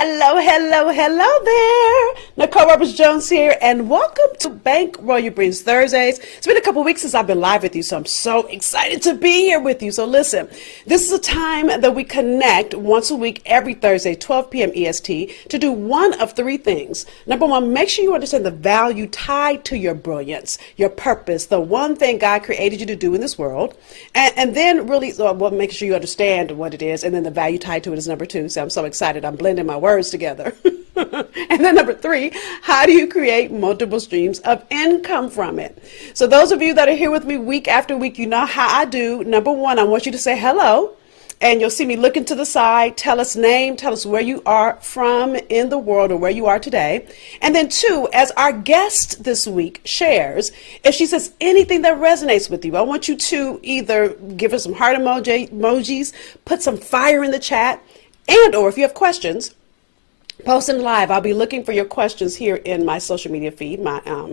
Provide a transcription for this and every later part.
Hello, hello, hello there. Nicole Roberts-Jones here, and welcome to Bankroll Your Dreams Thursdays. It's been a couple weeks since I've been live with you, so I'm so excited to be here with you. So listen, this is a time that we connect once a week, every Thursday, 12 p.m. EST, to do one of three things. Number one, make sure you understand the value tied to your brilliance, your purpose, the one thing God created you to do in this world. And then really, make sure you understand what it is, and then the value tied to it is number two. So I'm so excited. I'm blending my words together. And then number three, how do you create multiple streams of income from it? So those of you that are here with me week after week, you know how I do. Number one, I want you to say hello. And you'll see me looking to the side, tell us name, tell us where you are from in the world or where you are today. And then two, as our guest this week shares, if she says anything that resonates with you, I want you to either give us some heart emojis, put some fire in the chat, and or if you have questions, post them live. I'll be looking for your questions here in my social media feed,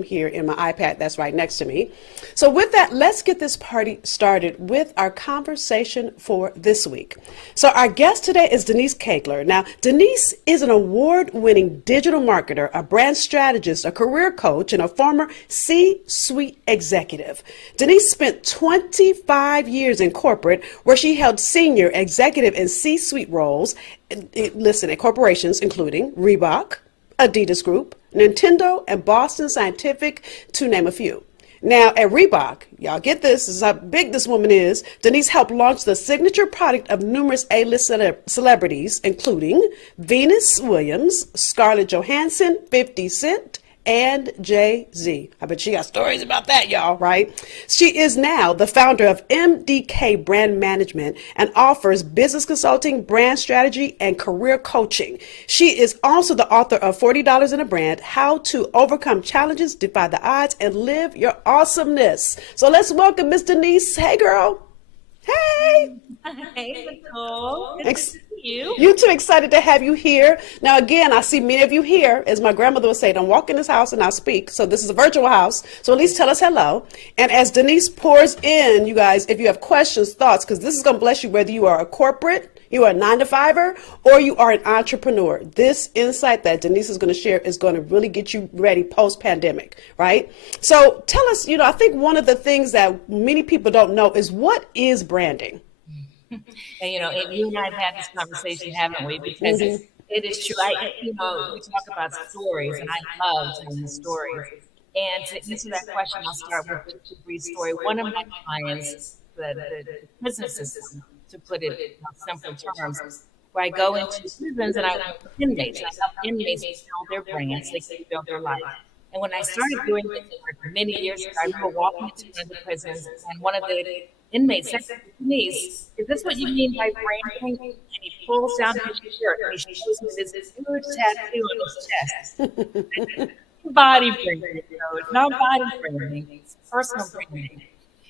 here in my iPad that's right next to me. So with that, let's get this party started with our conversation for this week. So our guest today is Denise Kaigler. Now, Denise is an award-winning digital marketer, a brand strategist, a career coach, and a former C-suite executive. Denise spent 25 years in corporate, where she held senior executive and C-suite roles at corporations including Reebok, Adidas Group, Nintendo, and Boston Scientific, to name a few. Now at Reebok, y'all get this is how big this woman is. Denise helped launch the signature product of numerous A-list celebrities, including Venus Williams, Scarlett Johansson, 50 Cent, and Jay-Z. I bet she got stories about that, y'all, right? She is now the founder of MDK Brand Management and offers business consulting, brand strategy, and career coaching. She is also the author of $40 in a Brand, How to Overcome Challenges, Defy the Odds, and Live Your Awesomeness. So let's welcome Miss Denise. Hey, girl. Hey. Hey, Nicole. Good to see you. You too, excited to have you here. Now, again, I see many of you here. As my grandmother would say, don't walk in this house and I'll speak. So this is a virtual house. So at least tell us hello. And as Denise pours in, you guys, if you have questions, thoughts, because this is going to bless you whether you are a corporate, you are a 9-to-5er, or you are an entrepreneur. This insight that Denise is going to share is going to really get you ready post-pandemic, right? So tell us, I think one of the things that many people don't know is, what is branding? And, you and I have had this conversation, haven't we? Because it is true. We talk about stories, and I love telling the stories. And to answer that question, I'll start with a brief story. One of my clients, the prison system, to put it in simple terms, where I go into prisons and I work with inmates. And I help inmates build their brands, they can build their life. And when I started doing this work many years ago, I remember walking into one of the prisons, and one of the inmates said to Denise, "Is this what you mean by branding?" And he pulls down his shirt and he shows me this huge tattoo on his chest. Body branding, it's not body branding, it's personal branding.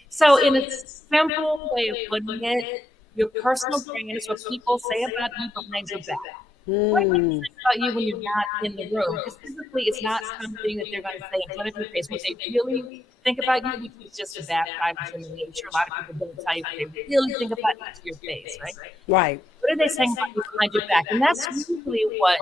So in a simple way of putting it, your personal brand is what people say about you behind your back. What do you think about you when you're not in the room? Because typically it's not something that they're going to say in front of your face. What they really think about you, which is just a bad side of human nature. A lot of people don't tell you what they really think about you to your face, right? Right. What are they saying about you behind your back? And that's usually what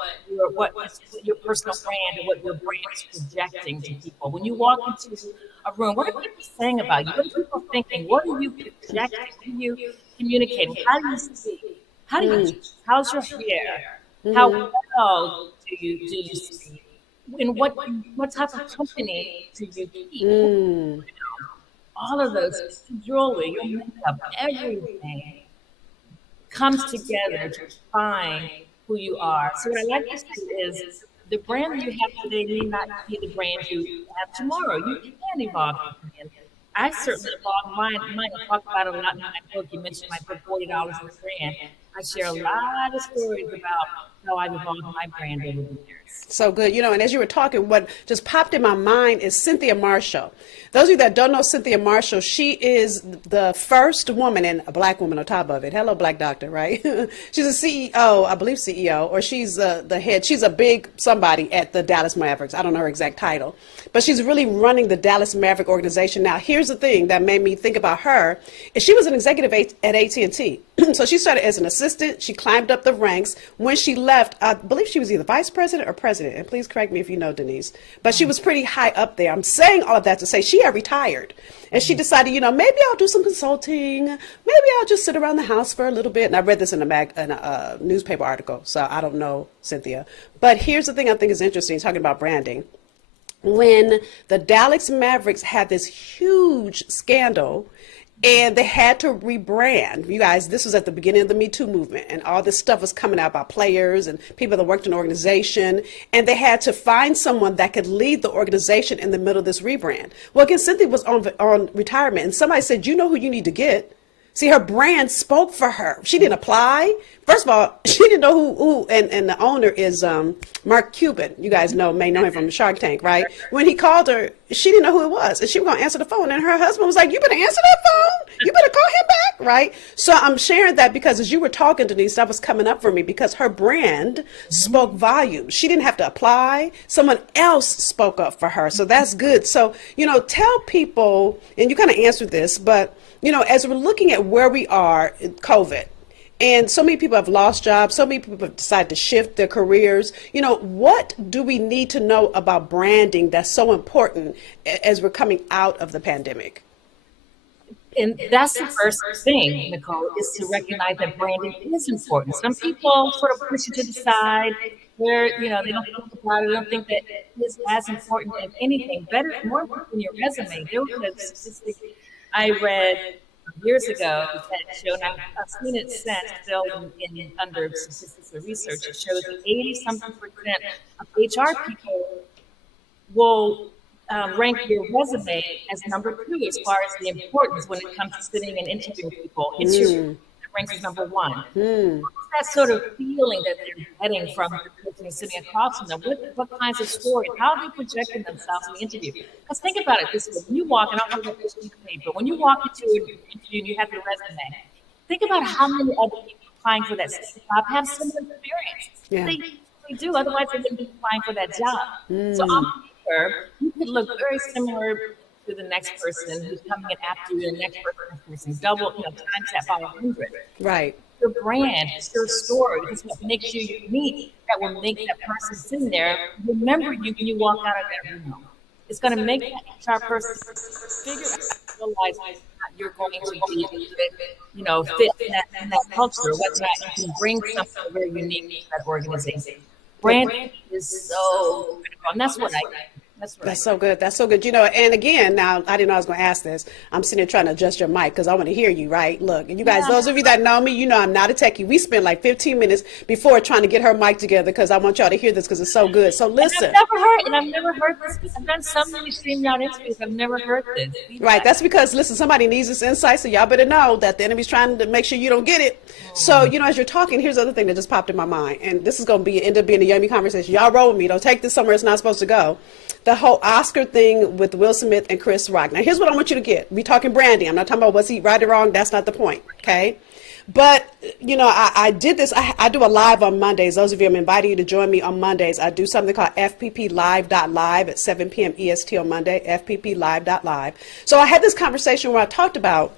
your personal brand and what your brand is projecting to people. When you walk into a room, what are people saying about you? What are people thinking? What are you projecting? What are you communicating? How do you speak? How do you speak? How's your hair? How well do you speak? And what type of company do you keep? All of those, jewelry, your makeup, everything comes together to define who you are. So what I like to say is, the brand that you have today need not be the brand you have tomorrow. You can evolve your brand. I certainly evolved mine. I talk about it a lot in my book. You mentioned my book, $40 in a Brand. I share a lot of stories about how I've evolved my brand over the years. So good. And as you were talking, what just popped in my mind is Cynthia Marshall. Those of you that don't know Cynthia Marshall, she is the first woman, and a black woman on top of it. Hello, black doctor, right? She's a CEO, I believe CEO, or she's the head. She's a big somebody at the Dallas Mavericks. I don't know her exact title, but she's really running the Dallas Maverick organization. Now, here's the thing that made me think about her, is she was an executive at AT&T. So she started as an assistant. She climbed up the ranks. When she left, I believe she was either vice president or president. And please correct me if you know, Denise. But she was pretty high up there. I'm saying all of that to say she had retired. And she decided, maybe I'll do some consulting. Maybe I'll just sit around the house for a little bit. And I read this in a newspaper article. So I don't know, Cynthia. But here's the thing I think is interesting, talking about branding. When the Dallas Mavericks had this huge scandal and they had to rebrand. You guys, this was at the beginning of the Me Too movement, and all this stuff was coming out about players and people that worked in the organization, and they had to find someone that could lead the organization in the middle of this rebrand. Well, again, Cynthia was on retirement, and somebody said, you know who you need to get. See, her brand spoke for her. She didn't apply. First of all, she didn't know who and the owner is Mark Cuban. You guys may know him from Shark Tank, right? When he called her, she didn't know who it was, and she was going to answer the phone. And her husband was like, you better answer that phone. You better call him back, right? So I'm sharing that because as you were talking, Denise, that was coming up for me because her brand spoke volumes. She didn't have to apply. Someone else spoke up for her. So that's good. So, tell people, and you kind of answered this, but as we're looking at where we are in COVID, and so many people have lost jobs, so many people have decided to shift their careers, what do we need to know about branding that's so important as we're coming out of the pandemic? And that's the first thing, Nicole, is to recognize that branding is important. Some people sort of push it to the side where, they don't think about it, they don't think that it is as important as anything. More important than your resume. There was a statistic I read years ago that showed, and I've seen it since, still in under statistical research, it shows that 80-something% of HR people will rank your resume as number 2 as far as the importance when it comes to sitting and interviewing people. It's your ranks as number 1. That sort of feeling that they're getting from the person sitting across from them. What kinds of stories? How are they projecting themselves in the interview? Because think about it this way: when you walk, and I'll talk about this sheet of paper, when you walk into an interview and you have your resume, think about how many other people applying for that same job have similar experience. Yeah. They do, otherwise they wouldn't be applying for that job. So on paper, you could look very similar to the next person who's coming in after you, the next person, double, times that by 100. Right. Your brand, your story, it's what makes you unique, that will make that person sitting there remember you when you walk out of that room. It's going to make that HR person figure out, realize you're going to be, fit in that culture, whether or not you can bring something very unique to that organization. Branding is so critical, and that's what I think. That's so good. That's so good. And again, now I didn't know I was going to ask this. I'm sitting here trying to adjust your mic because I want to hear you, right? Look, and you guys, those of you that know me, I'm not a techie. We spent like 15 minutes before trying to get her mic together because I want y'all to hear this because it's so good. So listen. I've never heard this. I've done so many StreamYard interviews. I've never heard this. Right. That's because, listen, somebody needs this insight. So y'all better know that the enemy's trying to make sure you don't get it. So, as you're talking, here's the other thing that just popped in my mind. And this is going to end up being a yummy conversation. Y'all roll with me. Don't take this somewhere it's not supposed to go. The whole Oscar thing with Will Smith and Chris Rock. Now, here's what I want you to get. We're talking branding. I'm not talking about was he right or wrong. That's not the point. Okay. But, I did this. I do a live on Mondays. Those of you, I'm inviting you to join me on Mondays. I do something called FPPlive.live at 7 p.m. EST on Monday, FPPlive.live. So I had this conversation where I talked about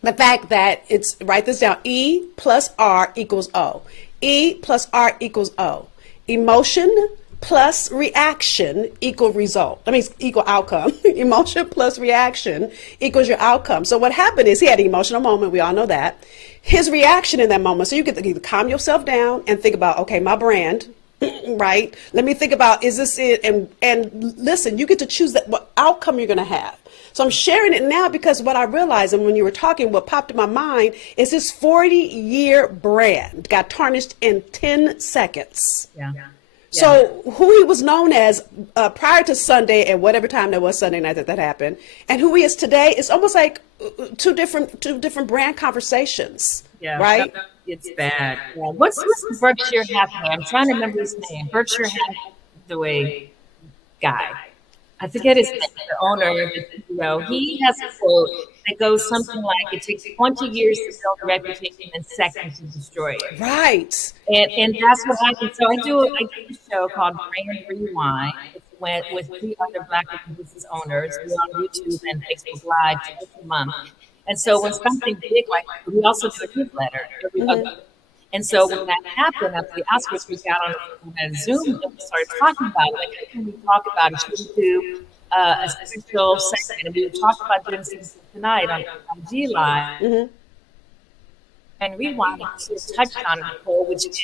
the fact that write this down, E plus R equals O. E plus R equals O. Emotion plus reaction equal result. That means equal outcome. Emotion plus reaction equals your outcome. So what happened is he had an emotional moment. We all know that. His reaction in that moment. So you get to either calm yourself down and think about, okay, my brand, right? Let me think about, is this it? And listen, you get to choose what outcome you're going to have. So I'm sharing it now because what I realized, and when you were talking, what popped in my mind is this 40-year brand got tarnished in 10 seconds. Yeah. So who he was known as prior to Sunday at whatever time that was Sunday night that happened, and who he is today, it's almost like two different brand conversations. Yeah, right. It's bad. Yeah. What's Berkshire Hathaway? I'm trying to remember his name. Berkshire Hathaway guy. I forget his name. The owner, he has a quote that goes something like, "It takes 20 years to build a reputation and seconds to destroy it." Right. And that's what happens. So I do a show called Brand Rewind. It's with 3 other Black business owners. We're on YouTube and Facebook Live twice a month. And so when something big like we also do a newsletter every other. And so when that happened after the Oscars, we got on a Zoom and we started talking about it. Like, how can we talk about it? Should we do a special segment? And we were talking about doing something tonight on G Live and rewind to touch on Nicole, which is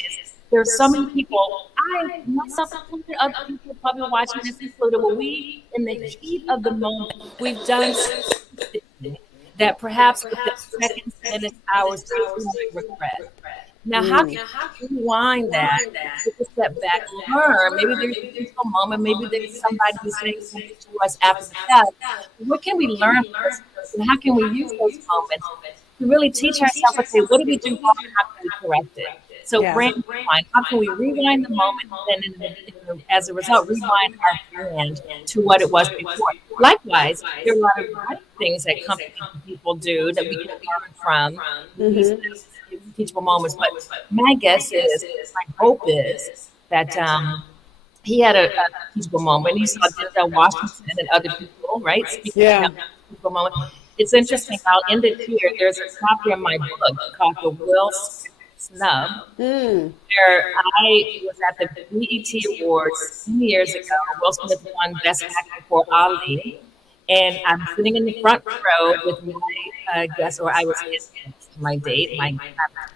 there's so many people, I myself included, other people probably watching this included, where we, in the heat of the moment, we've done something that perhaps within seconds, minutes, hours, days, we might regret. Now, how can you rewind that, take a step back, learn? Maybe there's a peaceful moment, maybe there's somebody who's saying something to us after the fact. What can we learn from this person? How can we use those moments to really teach ourselves, okay, what did we do wrong and how can we correct it? So brand rewind, how can we rewind the moment and then as a result, rewind our brand to what it was before? Likewise, there are a lot of great things that companies and people do that we can learn from these teachable moments. But my guess is, my hope is that he had a teachable moment. He saw Denzel Washington and other people, right? Speaking of teachable moment. It's interesting how in the here, there's a chapter in my book called The Will Smith Snub, where I was at the BET Awards 10 years ago. Will Smith won Best Actor for Ali. And I'm sitting in the front row with my guest, or I was his guest, my date,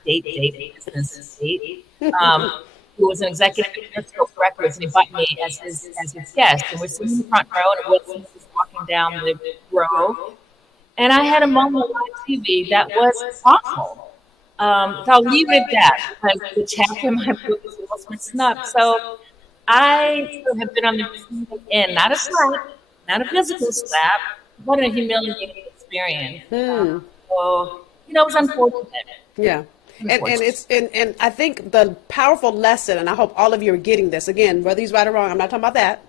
business date, who was an executive at Interscope Records, and he invited me as his guest. And we're sitting in the front row, and Will Smith is walking down the row. And I had a moment on TV that was awful. So I'll leave it at that, because the chapter in my book is Will Smith Snub. So I have been on the receiving end, not a slap, not a physical slap, but a humiliating experience. So, it was unfortunate. Yeah. And I think the powerful lesson, and I hope all of you are getting this, again, whether he's right or wrong, I'm not talking about that.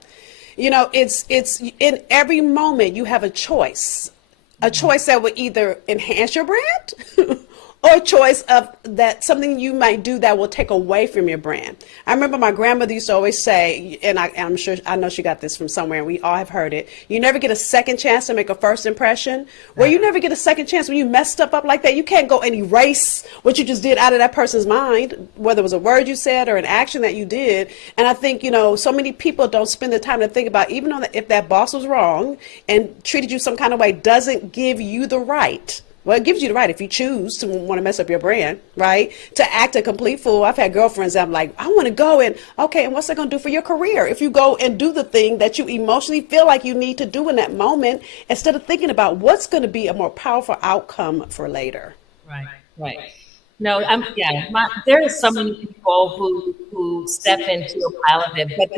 It's in every moment you have a choice that will either enhance your brand or a choice of that something you might do that will take away from your brand. I remember my grandmother used to always say, and I know she got this from somewhere, and we all have heard it, you never get a second chance to make a first impression. Well, you never get a second chance when you mess stuff up like that. You can't go and erase what you just did out of that person's mind, whether it was a word you said or an action that you did. And I think, so many people don't spend the time to think about, even though if that boss was wrong and treated you some kind of way, doesn't give you the right. Well, it gives you the right, if you choose to want to mess up your brand, right, to act a complete fool. I've had girlfriends that I'm like, I want to go and, okay, and what's that going to do for your career? If you go and do the thing that you emotionally feel like you need to do in that moment, instead of thinking about what's going to be a more powerful outcome for later. Right. No, there are so many people who step into a pile of it. But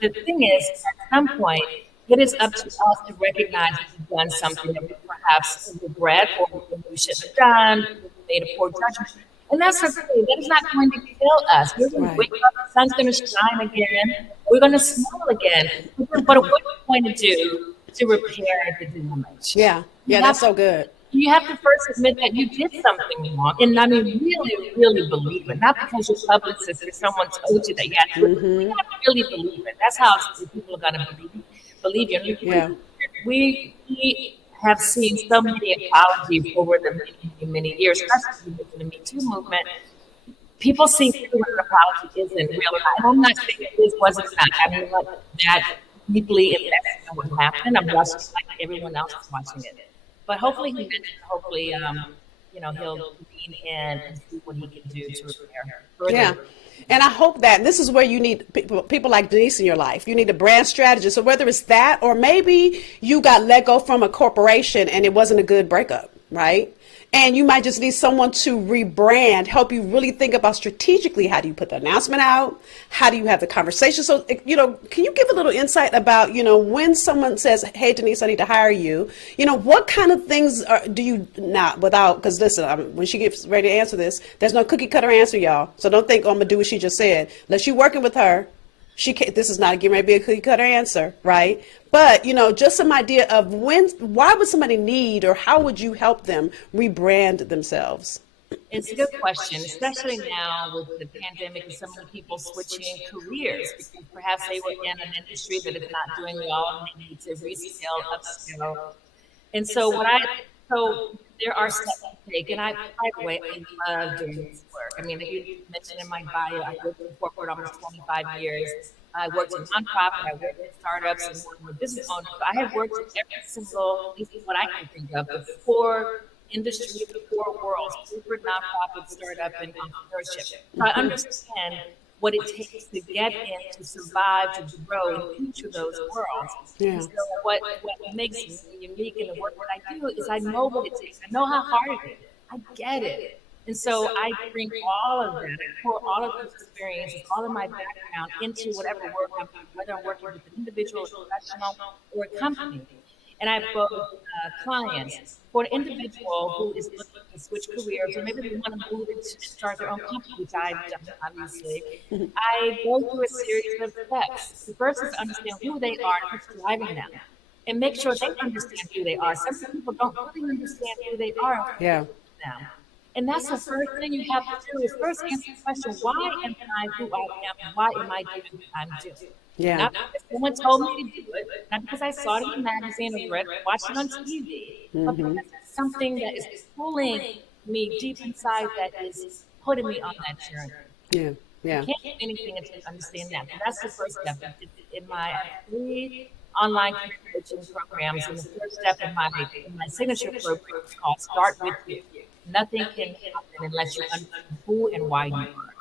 the thing is, at some point, it is up to us to recognize that we've done something that we perhaps regret or we shouldn't have done, we made a poor judgment. And that's okay. That is not going to kill us. We're going to wake up, the sun's going to shine again, we're going to smile again. But what are we going to do to repair the damage? Yeah, that's so good. You have to first admit that you did something wrong, and really, really believe it. Not because your publicist or someone told you that you had to do it. You have to really believe it. That's how people are going to believe you. Yeah. We have seen so many apologies over the many years, especially with the Me Too movement. People see through what an apology isn't real. And I'm not saying that this wasn't not. I mean, that deeply invested in what happened. I'm watching it like everyone else is watching it. But hopefully he mentioned, hopefully, he'll lean in and see what he can do to repair further. Yeah. And I hope that, and this is where you need people like Denise in your life. You need a brand strategist. So whether it's that, or maybe you got let go from a corporation and it wasn't a good breakup, right? And you might just need someone to rebrand, help you really think about strategically, how do you put the announcement out? How do you have the conversation? So, can you give a little insight about, when someone says, hey, Denise, I need to hire you, what kind of things do you not without, because listen, when she gets ready to answer this, there's no cookie cutter answer, y'all. So don't think, I'm going to do what she just said. Unless you're working with her, this is not getting ready to be a cookie cutter answer, right? But, just some idea of why would somebody need, or how would you help them rebrand themselves? It's a good question, especially now with the pandemic and some of the people switching careers, because perhaps they were in an industry that is not doing well and they need to rescale, upscale. And so there are steps to take. And by the way, I love doing this work. I mean, you mentioned in my bio, I worked in corporate almost 25 years. I worked in nonprofit, I worked in startups, and I'm a business owner. So I have worked in every single, at least what I can think of, the four industries, the four worlds: corporate, nonprofit, startup, and entrepreneurship. So I understand what it takes to get in, to survive, to grow in each of those worlds. Yeah. And so what makes me unique in the work that I do is I know what it takes. I know how hard it is. I get it. And so I bring all of that, I pour all of those experiences, all of my background into whatever work I'm doing, whether I'm working with an individual, a professional, or a company. And I have both clients. For an individual who is looking to switch careers, or maybe they want to move and start their own company, which I've done, obviously, I go through a series of steps. The first is to understand who they are and what's driving them, and make sure they understand who they are. Some people don't really understand who they are. Yeah. Them. And that's the first thing you have to do is first answer the question, why am I who I am? Why am I doing what I'm doing? Yeah. Not because someone told me to do it, not because I saw it in a magazine or read, watched it on TV, but because it's something that is pulling me deep inside, that is putting me on that journey. Yeah. Yeah. I can't do anything until I understand that. But that's the first step. In my 3 online coaching programs, and the first step in my signature program is called Start With You. Nothing can happen unless you understand who and why you are.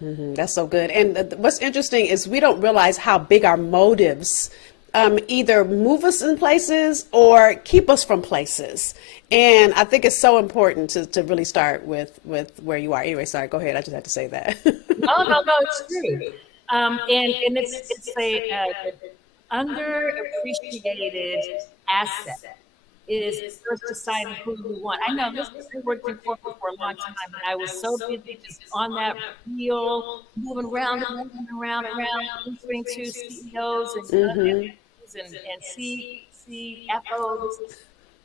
That's so good. And what's interesting is we don't realize how big our motives either move us in places or keep us from places. And I think it's so important to really start with where you are. Anyway, sorry, go ahead. I just had to say that. No, it's true. And it's a underappreciated asset. Is first deciding who you want. I know this. I worked in corporate for a long time, and I was so busy just on that wheel, moving around and around, answering to CEOs and CFOs,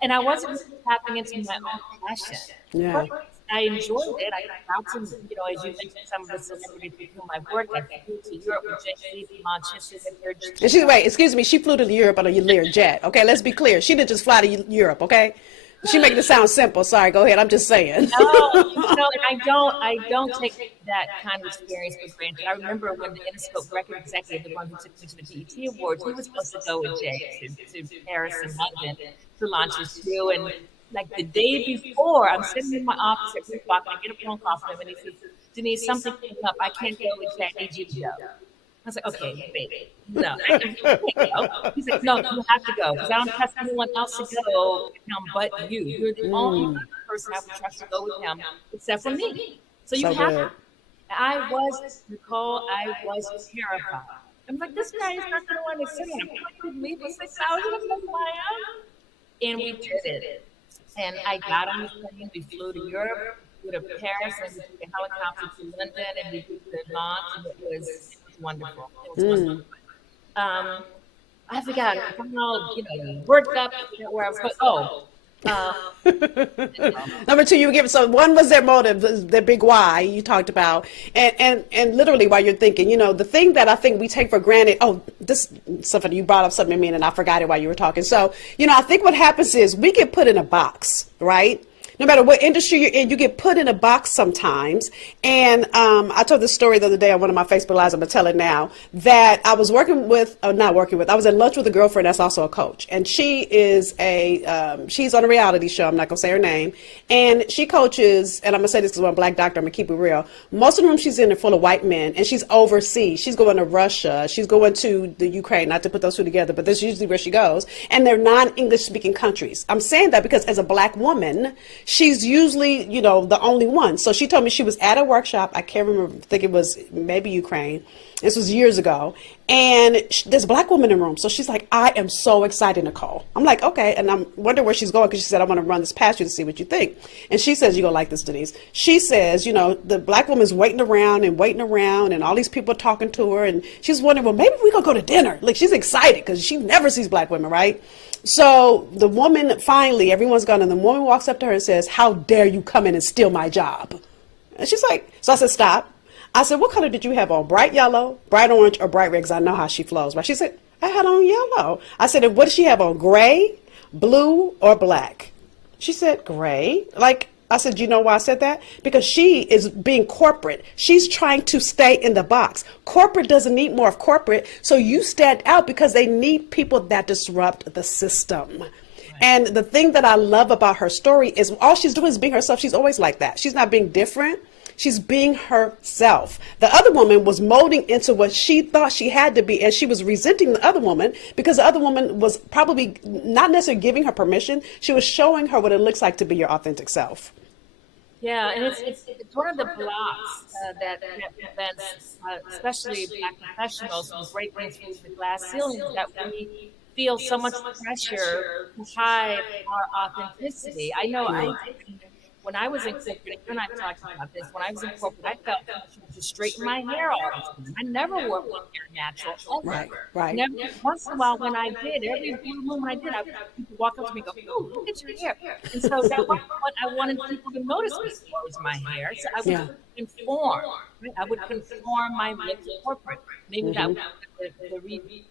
and I wasn't really tapping into my own passion. Yeah. But I enjoyed it. I got to, as you mentioned, some of the celebrities with whom I've worked. I flew to Europe with Jay-Z, Manchester, and wait, excuse me, she flew to Europe on a Learjet. Okay, let's be clear. She didn't just fly to Europe, okay? She making it sound simple. Sorry, go ahead. I'm just saying. No, I don't take that kind of experience for granted. I remember when the Interscope record executive, the one who took me to the BET Awards, we were supposed to go with Jay to Paris and London to launch his shoe, and like the day before, I'm sitting in my office at 3 o'clock, and I get a phone call from him, and he says, Denise, something came up. I can't go with Jay. I need you to go. I was like, okay, baby, no, I can't go. He's like, no, you have to go, because I don't trust anyone else to go with him but you. You're the only person I would trust to go with him, except for me. So you have to. I was, Nicole, I was terrified. I'm like, this guy is not going to want to sit in. I'm going to leave for 6 hours. I don't know who I am. And we did it. And I got on the plane, we flew to Europe, flew to Paris, and we took a helicopter to London, and we did the launch, and it was wonderful. It was wonderful. I forgot, I'm all, worked up, where I was going. Number 2, you were giving, so one was their motive, their big why you talked about, and literally while you're thinking, the thing that I think we take for granted, something you brought up something to me and I forgot it while you were talking. So, I think what happens is we get put in a box, right? No matter what industry you're in, you get put in a box sometimes. And I told this story the other day on one of my Facebook Lives, I'm going to tell it now, that I was I was at lunch with a girlfriend that's also a coach. And she is she's on a reality show, I'm not going to say her name. And she coaches, and I'm going to say this because I'm a black doctor, I'm going to keep it real. Most of the rooms she's in are full of white men, and she's overseas. She's going to Russia. She's going to the Ukraine, not to put those two together, but that's usually where she goes. And they're non-English speaking countries. I'm saying that because as a black woman, she's usually, the only one. So she told me she was at a workshop. I can't remember. I think it was maybe Ukraine. This was years ago. And there's a black woman in the room. So she's like, I am so excited, Nicole. I'm like, okay. And I'm wondering where she's going because she said, I want to run this past you to see what you think. And she says, you're going to like this, Denise. She says, the black woman's waiting around and all these people are talking to her. And she's wondering, well, maybe we going to go to dinner. Like, she's excited because she never sees black women, right? So the woman, finally, everyone's gone, and the woman walks up to her and says, how dare you come in and steal my job? And she's like, so I said, stop. I said, what color did you have on? Bright yellow, bright orange, or bright red? Because I know how she flows. Right? She said, I had on yellow. I said, and what did she have on? Gray, blue, or black? She said, great. Like, I said, you know why I said that? Because she is being corporate. She's trying to stay in the box. Corporate doesn't need more of corporate. So you stand out because they need people that disrupt the system. And the thing that I love about her story is all she's doing is being herself. She's always like that. She's not being different. She's being herself. The other woman was molding into what she thought she had to be, and she was resenting the other woman because the other woman was probably not necessarily giving her permission. She was showing her what it looks like to be your authentic self. Yeah, and it's one of the blocks that prevents, especially Black professionals from breaking through the glass ceiling, that we feel so much pressure to hide our authenticity. I know when I was in corporate, you and I talked about this, when I was in corporate, I felt pressure to straighten my hair all the time. I never wore my hair natural, ever. Right. Never, once in a while when I did, every blue moon I did, people walk up to me and go, "Oh, look at your hair." And so that was what I wanted people to notice was my hair. So I would conform. Right? I would conform my look to corporate. Maybe that was the reasons,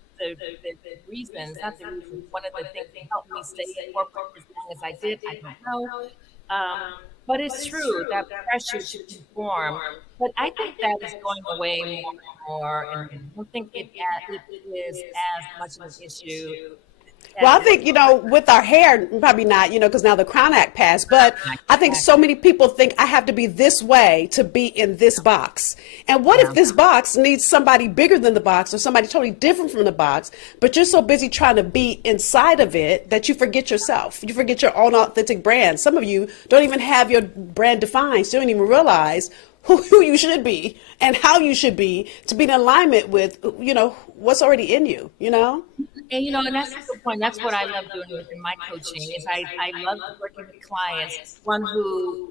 not the reasons, one of the things that helped me stay in corporate as long as I did, I don't know. But it's true, that pressure to conform. But I think that is going away more and more, and I don't think it is as much of an issue. Well, I think, with our hair, probably not, because now the Crown Act passed, but I think so many people think I have to be this way to be in this box. And what if this box needs somebody bigger than the box or somebody totally different from the box, but you're so busy trying to be inside of it that you forget yourself. You forget your own authentic brand. Some of you don't even have your brand defined, so you don't even realize who you should be and how you should be to be in alignment with, what's already in you, And and that's a good point. That's what I love doing in my coaching. Is I love working with clients. One who,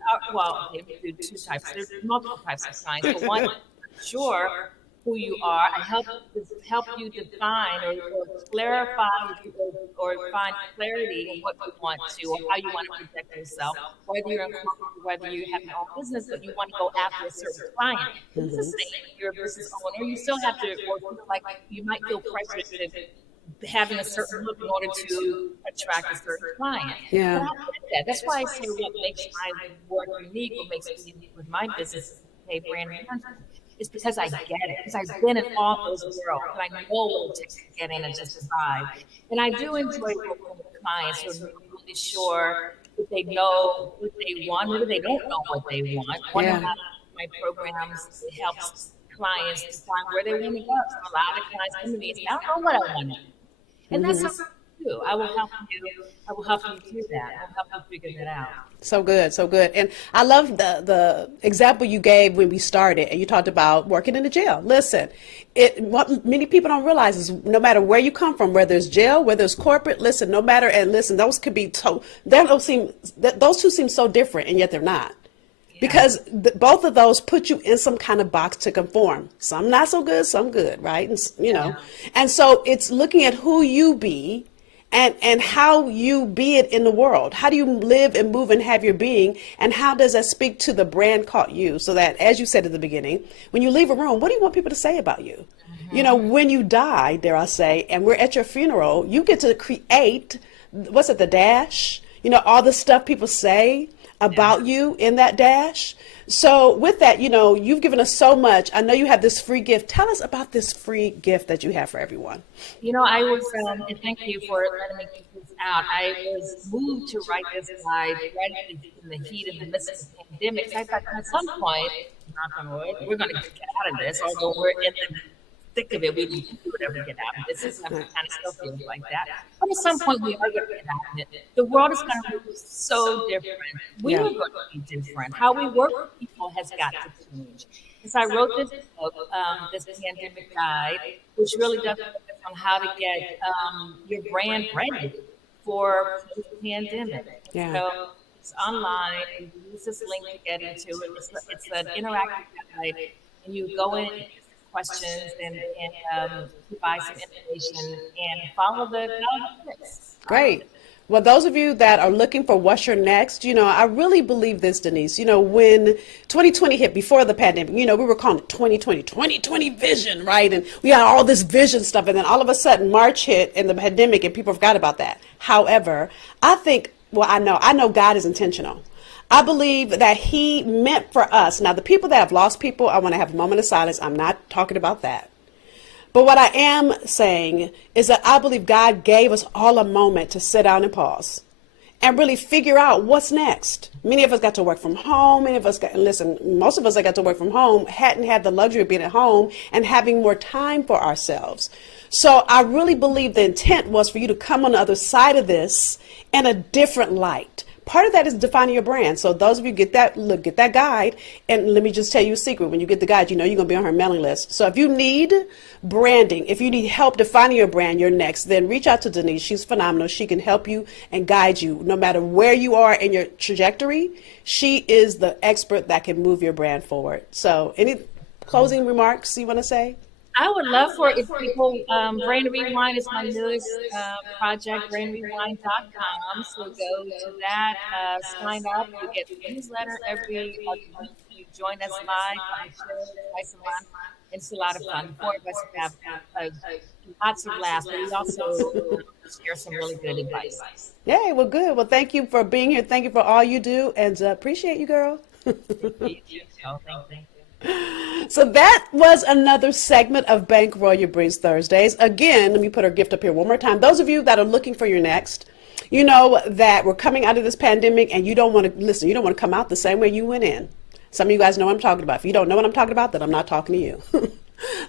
they do two types. There's multiple types of clients. But one, sure who you are. I help you define or clarify or find clarity in what you want to or how you want to protect yourself. Whether you're in corporate, whether you have your own business, but you want to go after a certain client. It's the same. You're a business owner. You still have to, or like you might feel pressured to having a certain look in order to attract a certain client. Yeah. But I get that. That's why I say what makes my work unique, what makes me unique with my business, brand management, is because I get it. Because I've been in all those worlds, and I know what it takes to get in and just survive. And I do enjoy working with clients who are really sure if they know what they want, or they don't know what they want. One of my programs helps clients define where they want to go. So a lot of clients come to me and say, I don't know what I want to do. And that's something to do. I will help you. I will help you do that. I will help you figure that out. So good, so good. And I love the example you gave when we started, and you talked about working in the jail. Listen, what many people don't realize is no matter where you come from, whether it's jail, whether it's corporate, those could be those two seem so different, and yet they're not. Because both of those put you in some kind of box to conform. Some not so good, some good, right? And and so it's looking at who you be and how you be it in the world. How do you live and move and have your being? And how does that speak to the brand called you? So that, as you said at the beginning, when you leave a room, what do you want people to say about you? When you die, dare I say, and we're at your funeral, you get to create, the dash? All the stuff people say about you in that dash. So with that, you've given us so much. I know you have this free gift. Tell us about this free gift that you have for everyone. I was, and thank you for letting me get this out. I was moved to write this guide right in the heat of the midst of the pandemic. So I thought at some point, knock on wood, we're going to get out of this, although we're in the thick of it. We need to do whatever to get out of this. It's kind of still feels like that. But at some point, we are going to get out of it. The world is going to be so different. We are going to be different. How we work with people has got to change. And so I wrote this book, this pandemic guide, which really does focus on how to get your brand ready for the pandemic. Yeah. So it's online. You use this link to get into it. It's an interactive guide, and you go in questions and provide some information and follow the tips. Great. Well, those of you that are looking for what's your next, I really believe this, Denise. When 2020 hit before the pandemic, we were calling it 2020 vision, right? And we had all this vision stuff. And then all of a sudden March hit and the pandemic and people forgot about that. However, I think well, I know God is intentional. I believe that he meant for us. Now, the people that have lost people, I want to have a moment of silence. I'm not talking about that. But what I am saying is that I believe God gave us all a moment to sit down and pause and really figure out what's next. Many of us got to work from home. Many of us got, listen, most of us that got to work from home hadn't had the luxury of being at home and having more time for ourselves. So I really believe the intent was for you to come on the other side of this in a different light. Part of that is defining your brand. So those of you get that guide. And let me just tell you a secret. When you get the guide, you know you're going to be on her mailing list. So if you need branding, if you need help defining your brand, your next, then reach out to Denise. She's phenomenal. She can help you and guide you no matter where you are in your trajectory. She is the expert that can move your brand forward. So any closing remarks you want to say? I would love for if people, Brand Rewind is my newest project, brandrewind.com. So go to that, sign up. You get the newsletter every week. You join us live on the show twice a month. It's a lot of fun. The four of us have lots of laughs, but we also share some really good advice. Yay, well, good. Well, thank you for being here. Thank you for all you do, and appreciate you, girl. Thank you. So that was another segment of Bankroll Your Brings Thursdays. Again, let me put our gift up here one more time. Those of you that are looking for your next, you know that we're coming out of this pandemic and you don't want to listen. You don't want to come out the same way you went in. Some of you guys know what I'm talking about. If you don't know what I'm talking about, then I'm not talking to you.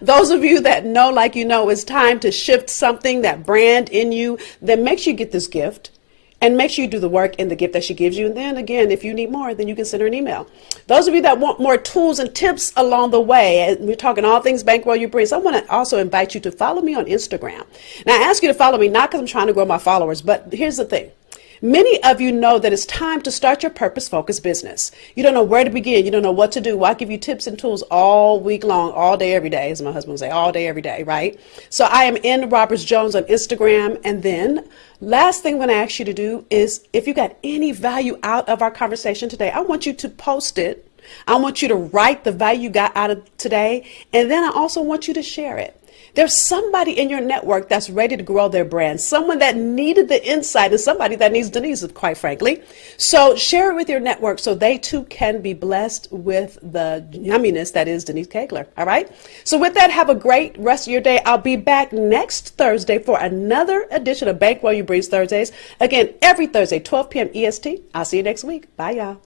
Those of you that know, like you know, it's time to shift something, that brand in you, then make sure you get this gift. And make sure you do the work in the gift that she gives you. And then again, if you need more, then you can send her an email. Those of you that want more tools and tips along the way, and we're talking all things Bankroll Your Brings, I want to also invite you to follow me on Instagram. Now, I ask you to follow me, not because I'm trying to grow my followers, but here's the thing. Many of you know that it's time to start your purpose-focused business. You don't know where to begin. You don't know what to do. Well, I give you tips and tools all week long, all day, every day, as my husband would say, all day, every day, right? So I am in Roberts Jones on Instagram. And then last thing I'm going to ask you to do is if you got any value out of our conversation today, I want you to post it. I want you to write the value you got out of today. And then I also want you to share it. There's somebody in your network that's ready to grow their brand, someone that needed the insight and somebody that needs Denise, quite frankly. So share it with your network so they too can be blessed with the yumminess that is Denise Kaigler. All right. So with that, have a great rest of your day. I'll be back next Thursday for another edition of Bankroll Your Brings Thursdays. Again, every Thursday, 12 p.m. EST. I'll see you next week. Bye, y'all.